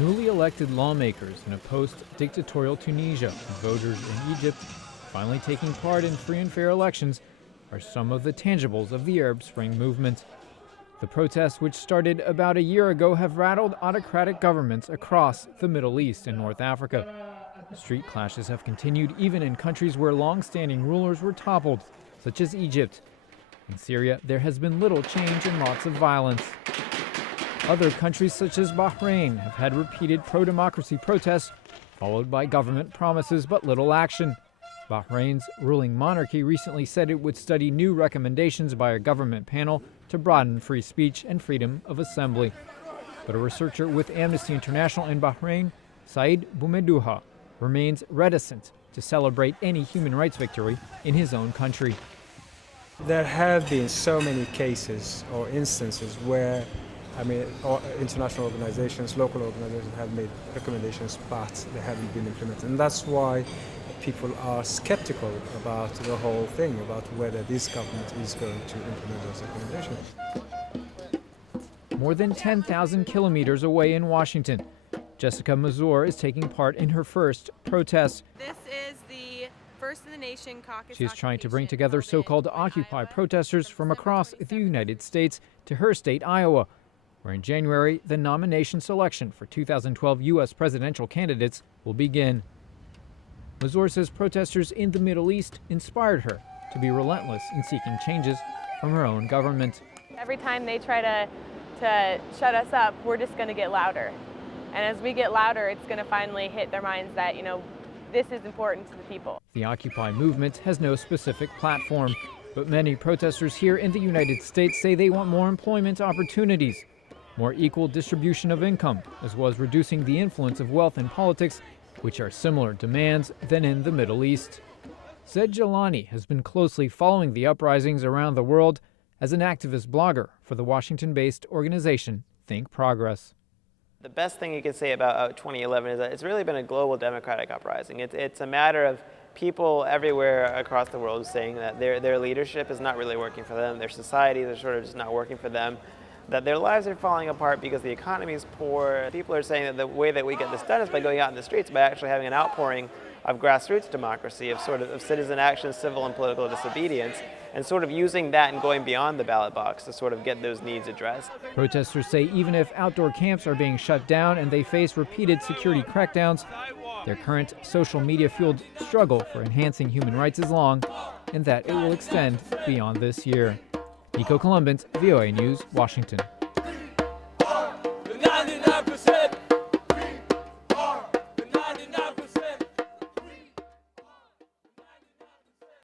Newly elected lawmakers in a post-dictatorial Tunisia and voters in Egypt finally taking part in free and fair elections are some of the tangibles of the Arab Spring movement. The protests, which started about a year ago, have rattled autocratic governments across the Middle East and North Africa. Street clashes have continued even in countries where long-standing rulers were toppled, such as Egypt. In Syria, there has been little change and lots of violence. Other countries, such as Bahrain, have had repeated pro-democracy protests, followed by government promises but little action. Bahrain's ruling monarchy recently said it would study new recommendations by a government panel to broaden free speech and freedom of assembly. But a researcher with Amnesty International in Bahrain, Said Boumedouha, remains reticent to celebrate any human rights victory in his own country. There have been so many cases or instances where international organizations, local organizations have made recommendations, but they haven't been implemented. And that's why people are skeptical about the whole thing, about whether this government is going to implement those recommendations. More than 10,000 kilometers away in Washington, Jessica Mazur is taking part in her first protest. This is the First in the Nation caucus. She is trying to bring together so-called Occupy protesters from across the United States to her state, Iowa, where in January, the nomination selection for 2012 U.S. presidential candidates will begin. Mazur says protesters in the Middle East inspired her to be relentless in seeking changes from her own government. Every time they try to shut us up, we're just going to get louder. And as we get louder, it's going to finally hit their minds that, this is important to the people. The Occupy movement has no specific platform, but many protesters here in the United States say they want more employment opportunities, more equal distribution of income, as well as reducing the influence of wealth in politics, which are similar demands than in the Middle East. Zaid Jilani has been closely following the uprisings around the world as an activist blogger for the Washington-based organization Think Progress. The best thing you can say about 2011 is that it's really been a global democratic uprising. It's a matter of people everywhere across the world saying that their leadership is not really working for them, their societies are sort of just not working for them, that their lives are falling apart because the economy is poor. People are saying that the way that we get this done is by going out in the streets, by actually having an outpouring of grassroots democracy, of citizen action, civil and political disobedience, and sort of using that and going beyond the ballot box to sort of get those needs addressed. Protesters say even if outdoor camps are being shut down and they face repeated security crackdowns, their current social media-fueled struggle for enhancing human rights is long, and that it will extend beyond this year. Nico Columbans, VOA News, Washington.